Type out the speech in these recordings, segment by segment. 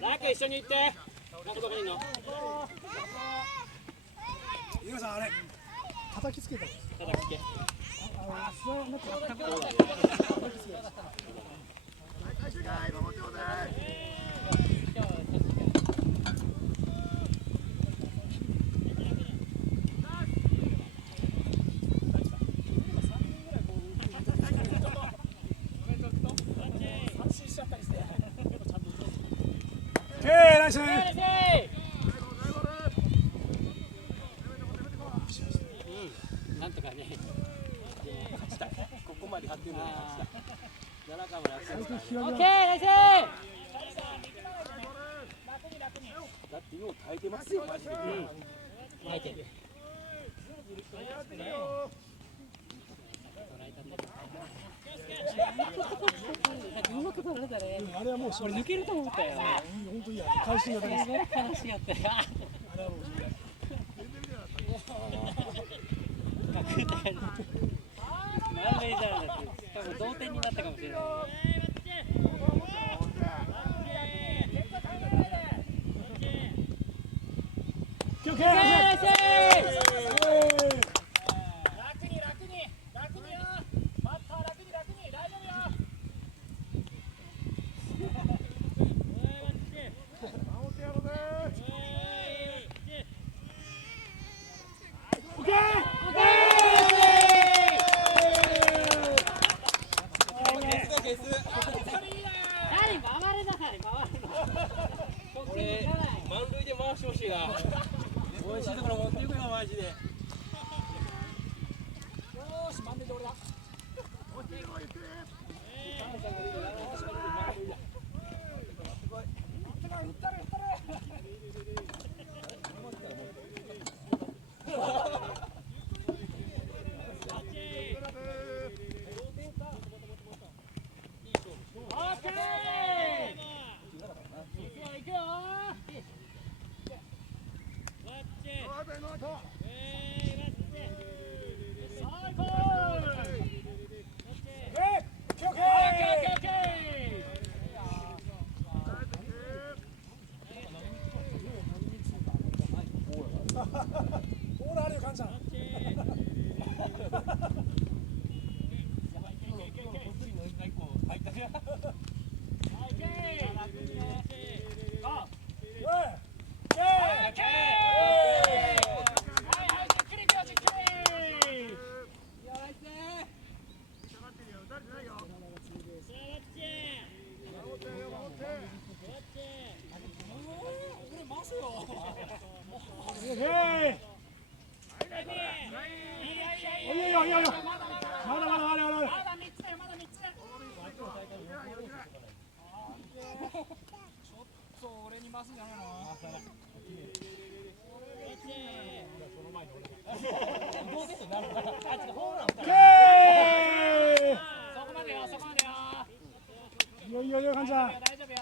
ラケ一緒に行って。どこにいんの？井上さんあれ叩きつけた。叩きつけ。ナイス。なんとかね。ここまで張ってるのに勝ちたい。7回も楽勝ですからね。オッケー、ナイス。だってよう耐えてますよマジで。耐えてる。うまく取られたね。あれはもう俺抜けると思ったよ。本当いいや。会心が大好き。悲しがってる。あれはもう。隠れた感じ。満塁じゃなくて、多分同点になったかもしれない。オッケー。満塁で回してほしいな。美味しいところ持っていくよマジで。よし、満塁で俺だ。オーラあるよ、カンちゃん。いよ、カンちゃん。大丈夫よ。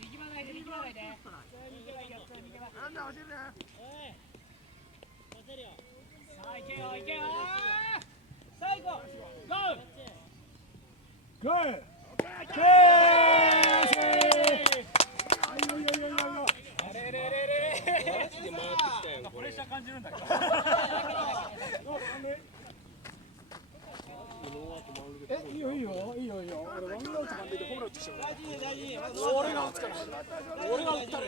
力まないで、力まないで。なんだ、走るね。さあ、行けよ、行けよ。最後、ゴー。ゴー。プレッシャー感じるんだけど。いいよ。俺ワンアウトなんでホームラン打ってきちゃう。大事。俺が打つから。俺が打ったる。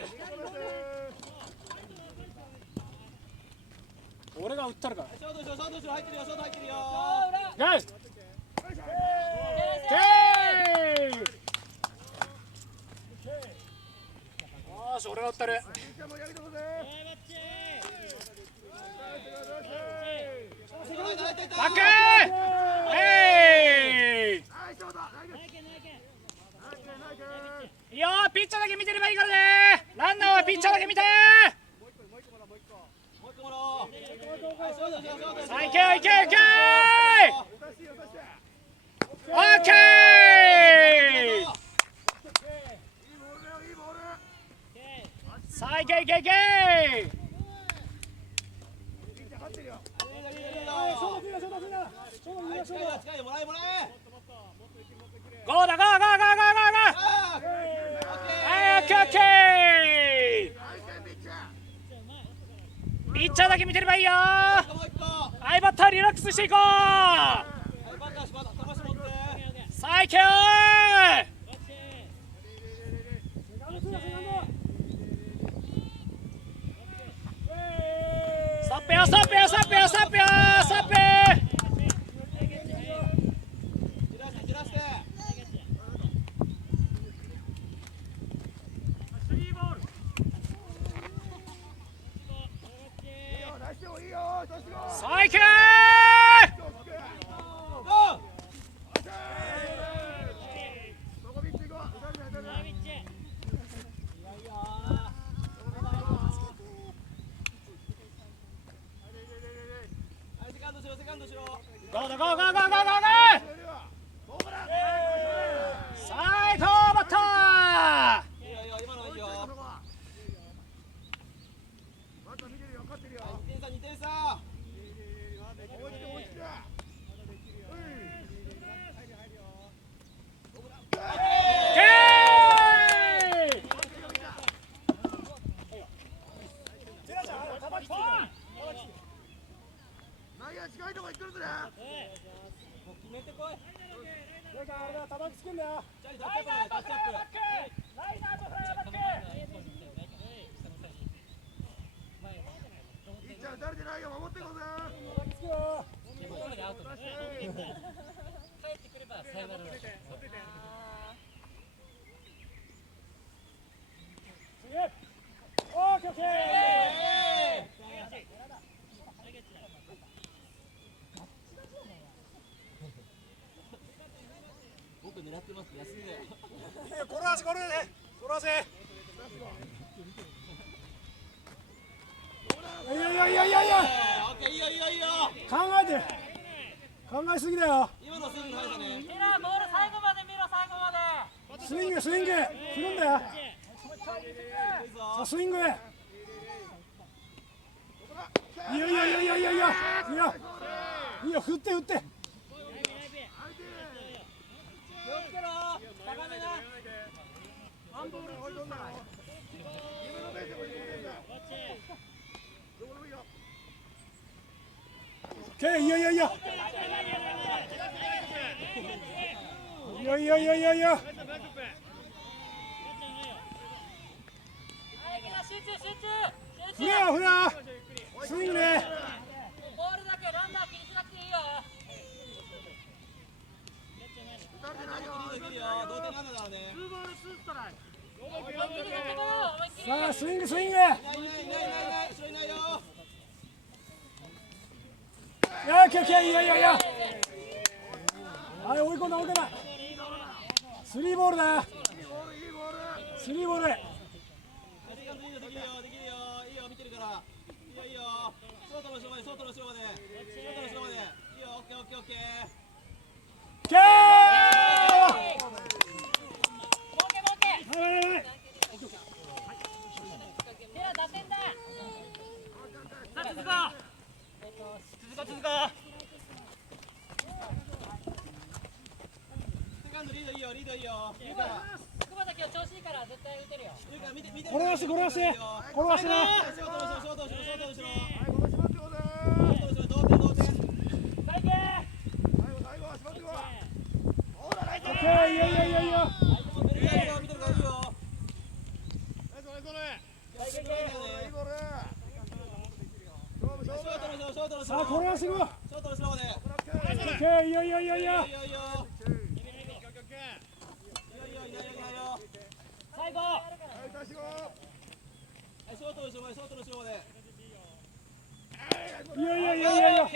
俺が打ったるから。ショート入ってるよ。ガイ。よし、俺が打ったる。バック。いいよ、ピッチャーだけ見てればいいからね。ランナーはピッチャーだけ見て。さあいけよいけよいけ。オッケー。さあいけいけいけ。ゴーだゴーゴーゴーゴーゴーゴー。はいオッケーオッケー。ピッチャーだけ見てればいいよ。はいバッターリラックスしていこう。さあいけよー。ストップよストップよストップよストップよストップ。さあいけー。ゴーだゴーゴーゴーゴーゴーゴー。さあ行こうバッター。近いとこ行ってるぜ。決めてこい。あれだ、叩きつけんだよ。タッチアップだよ、タッチアップ。ライナーとフライバック。ピッチャー打たれてないよ、守っていこうぜ。叩きつけよ。帰ってくればさよならだ。オーケーオッケー。僕狙ってます。休んで。この足これね。この足。いやいやいやいやいや。オッケー、いいよいいよいいよ。考えすぎだよ。今のスイングの速さね。ミラーボール最後まで見ろ最後まで。スイングスイング。振るんだよ。さあスイング。いいよいいよいいよいいよいいよいいよいいよ。振って振って。気をつけろ。高めな。ワンボール置いとんだ。夢のベースでもいいんだ。どこでもいいよ。オッケー。いいよいいよいいよ。いいよいいよいいよいいよいいよ。振れよ振れよ。スイングね。ボールだけランナー気にしなくていいよ。打たれてないよ。できるよ。同点ランナーだからね。さあスイングスイング。いない後ろいないよ。オッケーオッケー。いいよいいよいいよ。はい追い込んだ追い込んだ。スリーボールだ。スリーボール。セカンドリードできるよできるよ。いいよ見てるから。いいよいいよ。ショートの後ろまでショートの後ろまで。ショートの後ろまで。いいよオッケーオッケーオッケー。ケー。セカンドリードいいよリードいいよ。いいから熊崎は調子いいから絶対打てるよ。いいから見て転がして転がして転がしてな。ショートの後ろショートの後ろショートの後ろ。はい、この縛ってこうぜ。同点同点。最後は縛ってこう。ほら、ライト。オッケー。いいよいいよいいよいいよ。見てるからいいよ。ナイスナイスナイス。いいボール。ショートの後ろショートの後ろ。さあ転がしていく。ショートの後ろまで。オッケー。いいよいいよいいよいいよ。いいよいいよ。いいよいいよいいよ。最後。はい、出しご。ショートの後ろまでショートの後ろまで。いいよいいよいいよいいよ。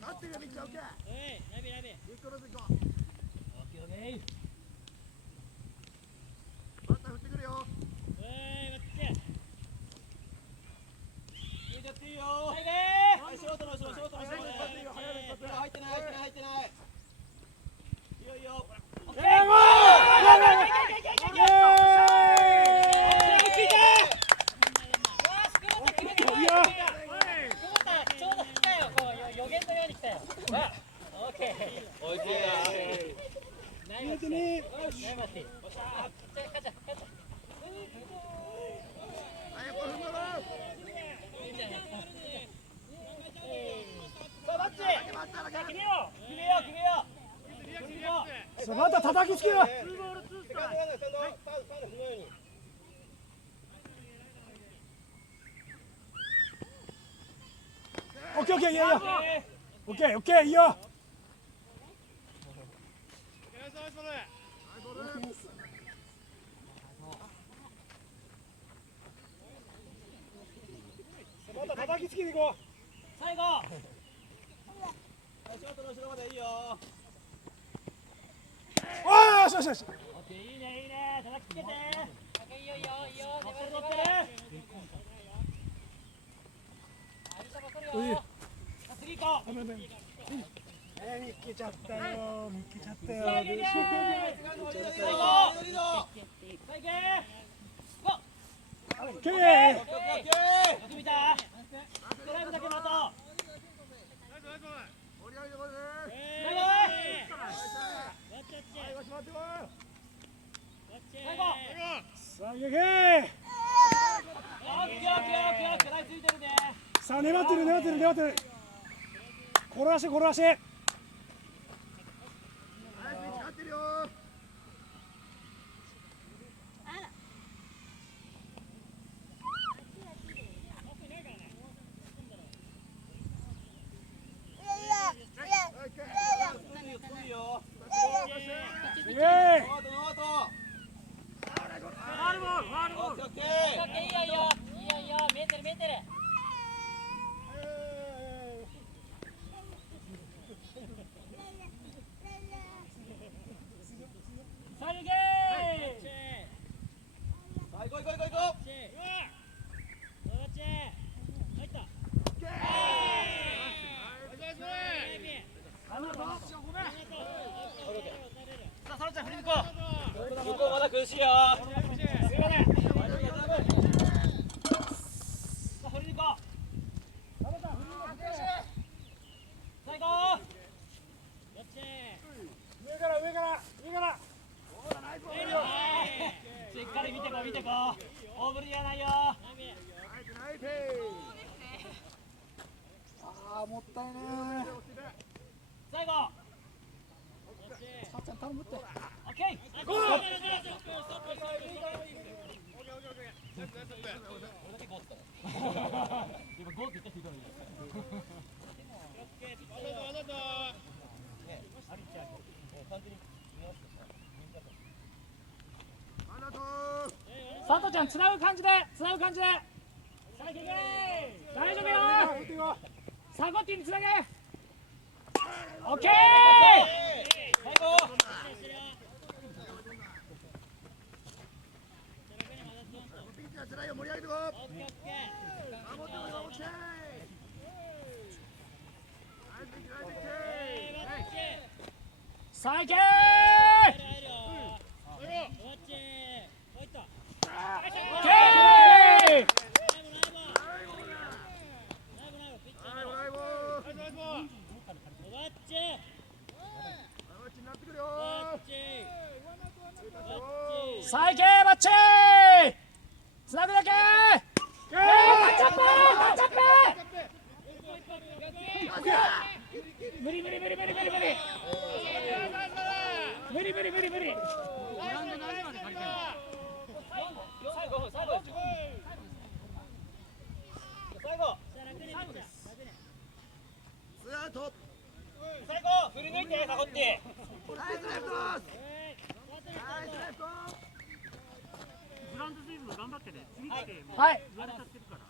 勝ってるよ、みっちゃん、オッケー。ビッグロス行こう。バッター振ってくるよ。だ叩きつけよ。セカンドランナースタンド、サード踏むように。オッケーオッケーいいよ。オッケーオッケーいいよ。また叩きつけていこう。最後はい、ショートの後ろまでいいよ。ああ、よしよしよし。オッケーいいねいいね叩きつけていいよいいよいいよ乗ってる乗ってる次行こう見っけちゃったよ。見っけちゃったよ。さあいけいけセカンドリード、リード、リード。さあいけゴーオッケー。オッケーオッケー。よく見たドライブだけの後最後さあ行け。オッケーオッケーオッケー食らいついてるねさあ粘ってる粘ってる粘ってる。転足転足。いいよ。イエーイ。ノーアウト。オッケーオッケー。いいよいいよいいよいいよ見えてる見えてるさあ行けさあ行こう行こう行こう行こさあそらちゃん振り抜こうう。向こうまだ苦しいよ。すいませんさあ振り抜こう最後上から上から上から。しっかり見てこう見てこう大振りじゃないよああもったいね最後さっちゃん頼むって。オッケーゴー。今ゴーって言った人いたのに佐藤ちゃんつなぐ感じでつなぐ感じでさあいけ大丈夫よさあゴッティにつなげオッケー最後さあいけさあいけバッチーつなぐだけタッチアップタッチアップ無理無理無理無理無理無理無理無理無理無理最後最後最後振り抜いてサゴッティグランドスイーム頑張ってね。次来てもうはい言われちゃってるから。